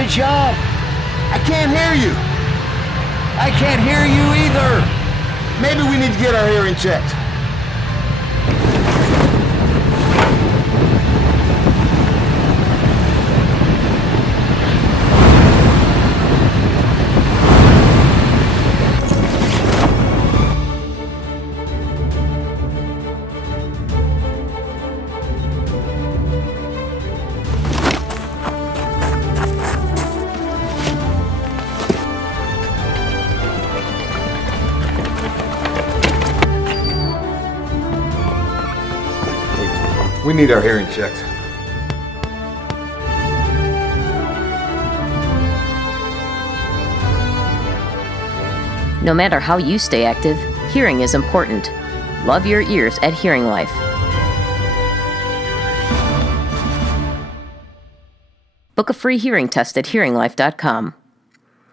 a job. I can't hear you. I can't hear you either. Maybe we need to get our hearing checked. We need our hearing checked. No matter how you stay active, hearing is important. Love your ears at HearingLife. Book a free hearing test at HearingLife.com.